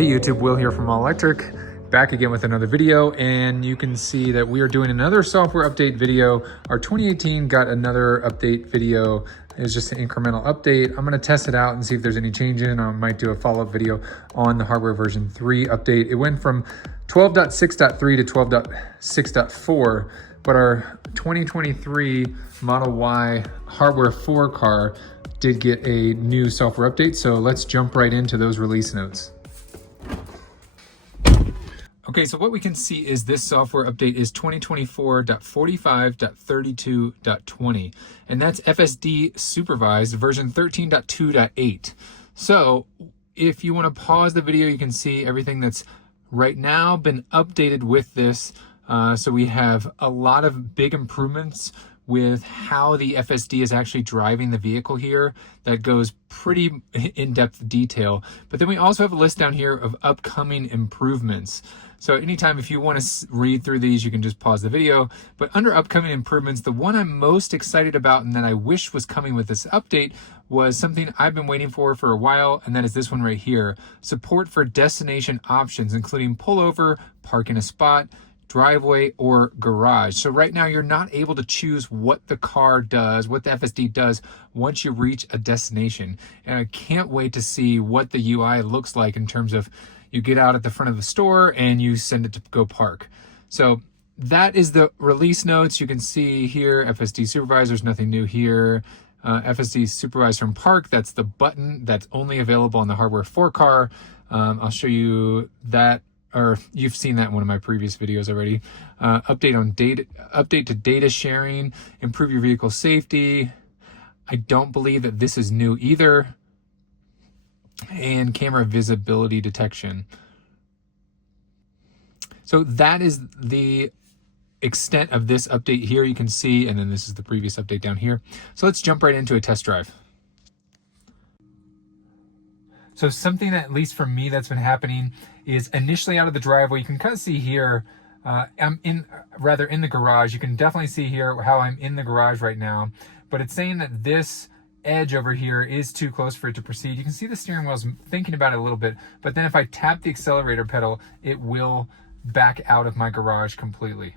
Hey YouTube, Will here from All Electric, back again with another video, and you can see that we are doing another software update video. Our 2018 got another update video. It's just an incremental update. I'm gonna test it out and see if there's any changes, and I might do a follow-up video on the hardware version 3 update. It went from 12.6.3 to 12.6.4, but our 2023 Model Y hardware 4 car did get a new software update, so let's jump right into those release notes. Okay, so what we can see is this software update is 2024.45.32.20, and that's FSD supervised version 13.2.8. So if you want to pause the video, you can see everything that's right now been updated with this. So we have a lot of big improvements with how the FSD is actually driving the vehicle here. That goes pretty in-depth detail. But then we also have a list down here of upcoming improvements. So anytime if you want to read through these, you can just pause the video. But under upcoming improvements, the one I'm most excited about and that I wish was coming with this update was something I've been waiting for a while, and that is this one right here. Support for destination options, including pullover, park in a spot, driveway, or garage. So right now you're not able to choose what the car does, what the FSD does once you reach a destination. And I can't wait to see what the UI looks like in terms of you get out at the front of the store and you send it to go park. So that is the release notes. You can see here, FSD supervised, there's nothing new here. FSD supervised from park, that's the button that's only available on the hardware 4 car. I'll show you that, or you've seen that in one of my previous videos already. Update to data sharing, improve your vehicle safety. I don't believe that this is new either. And camera visibility detection. So that is the extent of this update here. You can see, and then this is the previous update down here. So let's jump right into a test drive. So something that, at least for me, that's been happening is initially out of the driveway, you can kind of see here, I'm in the garage. You can definitely see here how I'm in the garage right now, but it's saying that this edge over here is too close for it to proceed. You can see the steering wheel's thinking about it a little bit, but then if I tap the accelerator pedal, it will back out of my garage completely.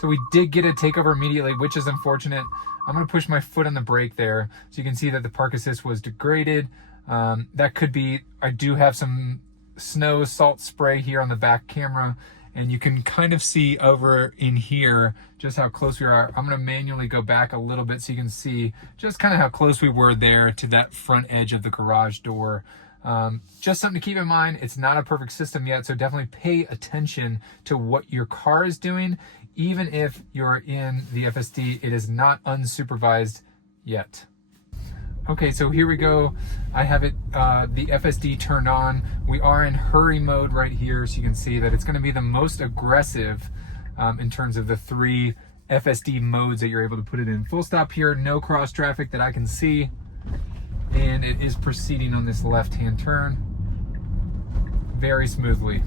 So we did get a takeover immediately, which is unfortunate. I'm gonna push my foot on the brake there. So you can see that the park assist was degraded. That could be, I do have some snow salt spray here on the back camera, and you can kind of see over in here just how close we are. I'm gonna manually go back a little bit so you can see just kind of how close we were there to that front edge of the garage door. Just something to keep in mind, it's not a perfect system yet, so definitely pay attention to what your car is doing. Even if you're in the FSD, it is not unsupervised yet. Okay, so here we go. I have it, the FSD turned on. We are in hurry mode right here, so you can see that it's gonna be the most aggressive in terms of the 3 FSD modes that you're able to put it in. Full stop here, no cross traffic that I can see. And it is proceeding on this left-hand turn very smoothly.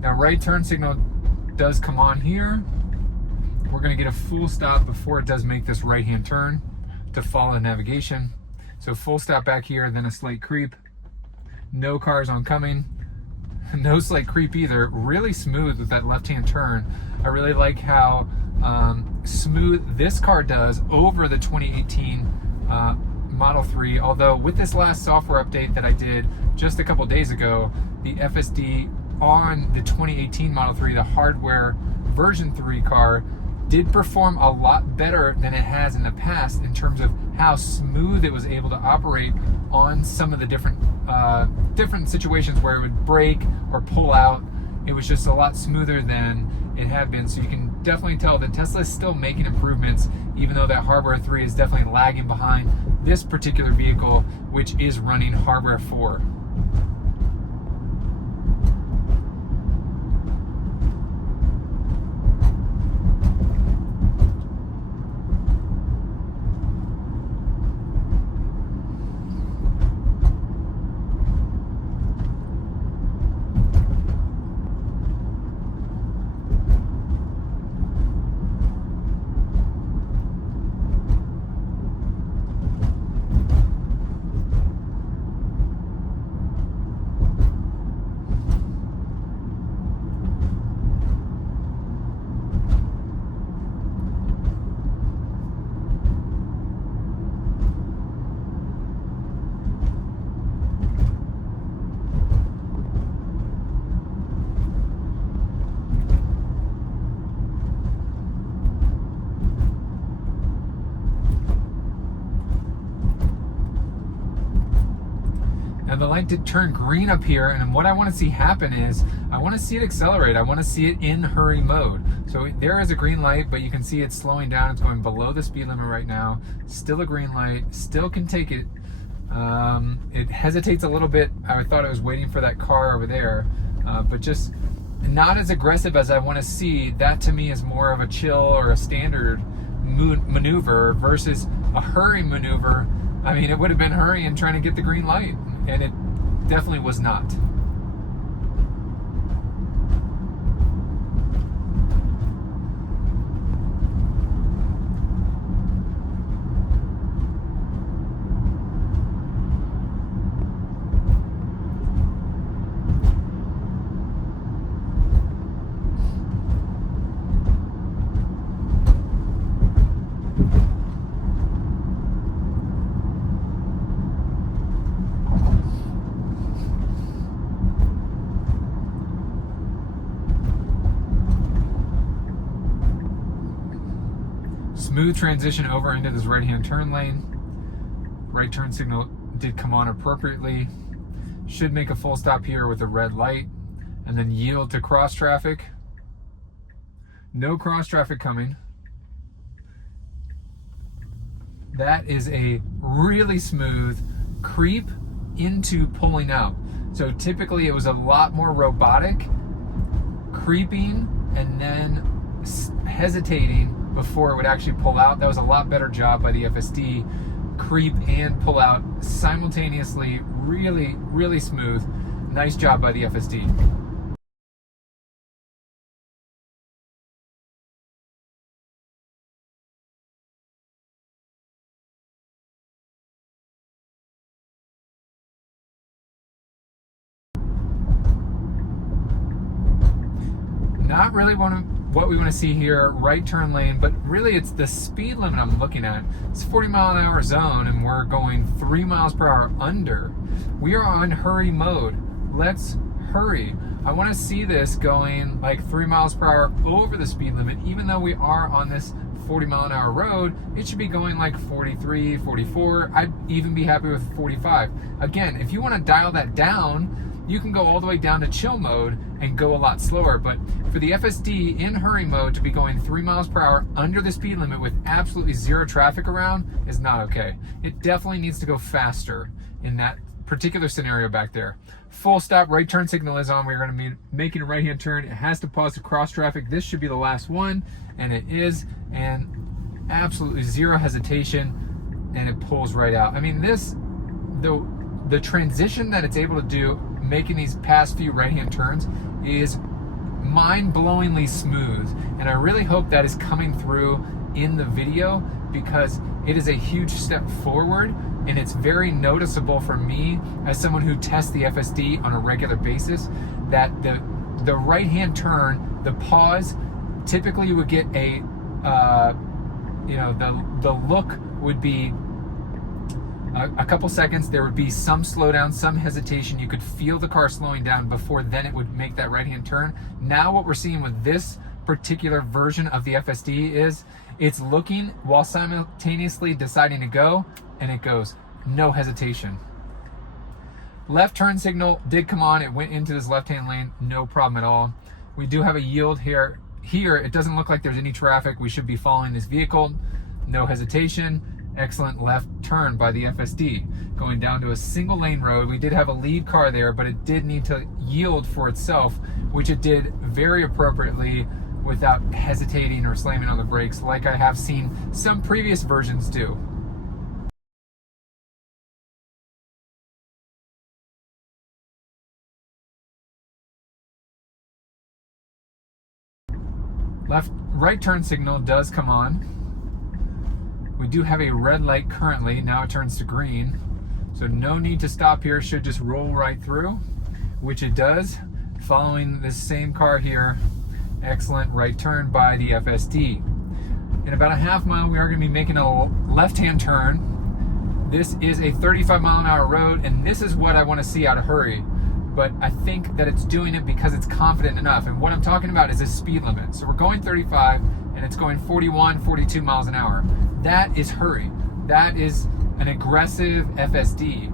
Now, right turn signal does come on here. We're gonna get a full stop before it does make this right-hand turn to follow the navigation. So full stop back here, then a slight creep. No cars oncoming. No slight creep either. Really smooth with that left-hand turn. I really like how smooth this car does over the 2018 Model 3. Although with this last software update that I did just a couple days ago, the FSD on the 2018 Model 3, the hardware version 3 car, did perform a lot better than it has in the past in terms of how smooth it was able to operate on some of the different situations where it would brake or pull out. It was just a lot smoother than it had been. So you can definitely tell that Tesla is still making improvements, even though that hardware 3 is definitely lagging behind this particular vehicle, which is running hardware 4. the light did turn green up here, and what I want to see happen is I want to see it accelerate. I want to see it in hurry mode. So there is a green light, but you can see it's slowing down. It's going below the speed limit right now. Still a green light, still can take it. It hesitates a little bit. I thought it was waiting for that car over there, but just not as aggressive as I want to see. That to me is more of a chill or a standard maneuver versus a hurry maneuver. I mean, it would have been hurrying trying to get the green light, and it definitely was not. Smooth transition over into this right-hand turn lane. Right turn signal did come on appropriately. Should make a full stop here with a red light and then yield to cross traffic. No cross traffic coming. That is a really smooth creep into pulling out. So typically it was a lot more robotic, creeping and then hesitating before it would actually pull out. That was a lot better job by the FSD. Creep and pull out simultaneously, really, really smooth. Nice job by the FSD. Not really what we want to see here, right turn lane, but really it's the speed limit I'm looking at. It's 40-mile-an-hour zone and we're going 3 miles per hour under. We are on hurry mode. Let's hurry. I want to see this going like 3 miles per hour over the speed limit. Even though we are on this 40-mile-an-hour road, it should be going like 43, 44. I'd even be happy with 45. Again, if you want to dial that down, you can go all the way down to chill mode and go a lot slower. But for the FSD in hurry mode to be going 3 miles per hour under the speed limit with absolutely zero traffic around is not okay. It definitely needs to go faster in that particular scenario back there. Full stop, right turn signal is on. We're going to be making a right-hand turn. It has to pause to cross traffic. This should be the last one, and it is, and absolutely zero hesitation, and it pulls right out. I mean, the transition that it's able to do making these past few right-hand turns is mind-blowingly smooth, and I really hope that is coming through in the video because it is a huge step forward, and it's very noticeable for me as someone who tests the FSD on a regular basis that the right-hand turn, the pause, typically you would get a the look would be a couple seconds. There would be some slowdown, some hesitation. You could feel the car slowing down before then it would make that right-hand turn. Now what we're seeing with this particular version of the FSD is it's looking while simultaneously deciding to go, and it goes. No hesitation. Left turn signal did come on. It went into this left-hand lane. No problem at all. We do have a yield here. Here, it doesn't look like there's any traffic. We should be following this vehicle. No hesitation. Excellent left turn by the FSD. Going down to a single lane road. We did have a lead car there, but it did need to yield for itself, which it did very appropriately without hesitating or slamming on the brakes like I have seen some previous versions do. Right turn signal does come on. We do have a red light currently. Now it turns to green. So no need to stop here. Should just roll right through, which it does. Following this same car here. Excellent right turn by the FSD. In about a half mile, we are going to be making a left-hand turn. This is a 35-mile-an-hour road, and this is what I want to see out of hurry. But I think that it's doing it because it's confident enough. And what I'm talking about is a speed limit. So we're going 35 and it's going 41, 42 miles an hour. That is hurry. That is an aggressive FSD.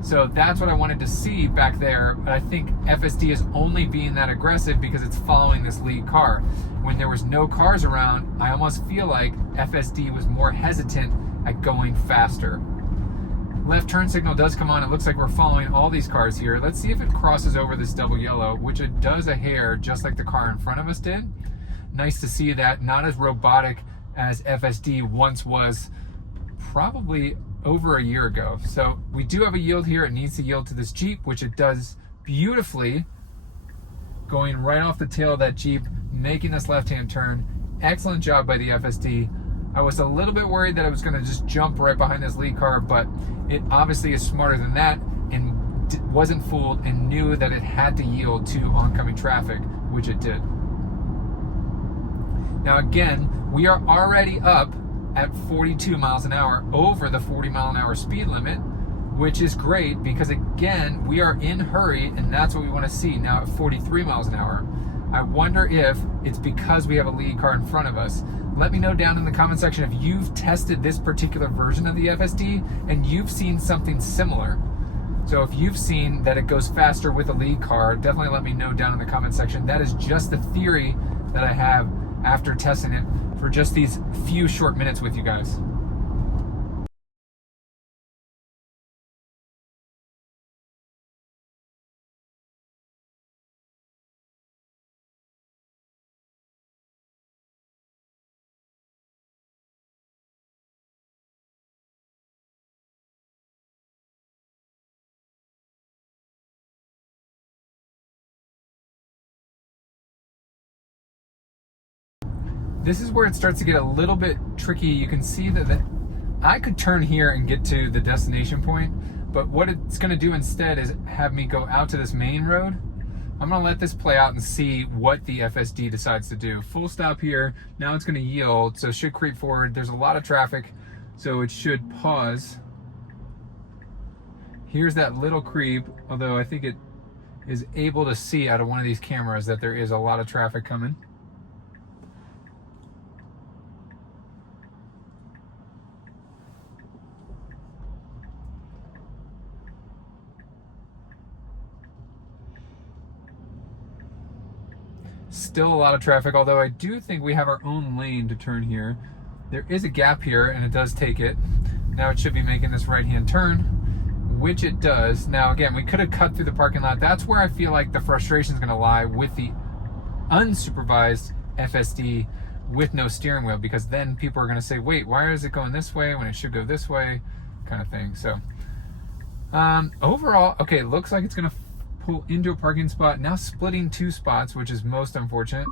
So that's what I wanted to see back there, but I think FSD is only being that aggressive because it's following this lead car. When there was no cars around, I almost feel like FSD was more hesitant at going faster. Left turn signal does come on. It looks like we're following all these cars here. Let's see if it crosses over this double yellow, which it does a hair just like the car in front of us did. Nice to see that, not as robotic as FSD once was, probably over a year ago. So we do have a yield here. It needs to yield to this Jeep, which it does beautifully, going right off the tail of that Jeep, making this left-hand turn. Excellent job by the FSD. I was a little bit worried that it was going to just jump right behind this lead car, but it obviously is smarter than that and wasn't fooled and knew that it had to yield to oncoming traffic, which it did. Now again, we are already up at 42 miles an hour over the 40 mile an hour speed limit, which is great because again, we are in hurry and that's what we want to see now at 43 miles an hour. I wonder if it's because we have a lead car in front of us. Let me know down in the comment section if you've tested this particular version of the FSD and you've seen something similar. So if you've seen that it goes faster with a lead car, definitely let me know down in the comment section. That is just the theory that I have after testing it for just these few short minutes with you guys. This is where it starts to get a little bit tricky. You can see that I could turn here and get to the destination point, but what it's going to do instead is have me go out to this main road. I'm going to let this play out and see what the FSD decides to do. Full stop here. Now it's going to yield, so it should creep forward. There's a lot of traffic, so it should pause. Here's that little creep, although I think it is able to see out of one of these cameras that there is a lot of traffic coming. Still a lot of traffic, although I do think we have our own lane to turn here. There is a gap here and it does take it. Now it should be making this right-hand turn, which it does. Now again, we could have cut through the parking lot. That's where I feel like the frustration is going to lie with the unsupervised FSD with no steering wheel, because then people are going to say, wait, why is it going this way when it should go this way, kind of thing. So overall, okay, it looks like it's going to pull into a parking spot, now splitting two spots, which is most unfortunate.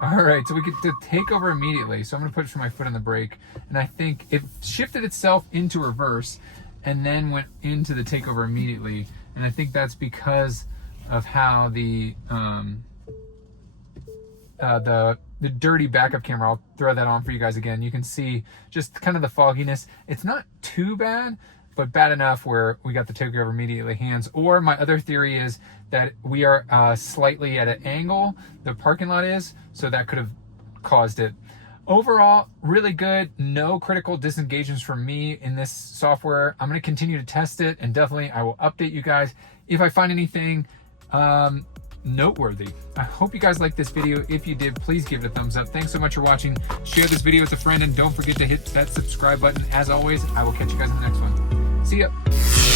All right, so we get to take over immediately. So I'm gonna push my foot on the brake, and I think it shifted itself into reverse and then went into the takeover immediately. And I think that's because of how the dirty backup camera, I'll throw that on for you guys again. You can see just kind of the fogginess. It's not too bad, but bad enough where we got the takeover immediately hands. Or my other theory is that we are slightly at an angle, the parking lot is, so that could have caused it. Overall, really good. No critical disengagements from me in this software. I'm gonna continue to test it, and definitely I will update you guys if I find anything noteworthy. I hope you guys liked this video. If you did, please give it a thumbs up. Thanks so much for watching. Share this video with a friend, and don't forget to hit that subscribe button. As always, I will catch you guys in the next one. See ya.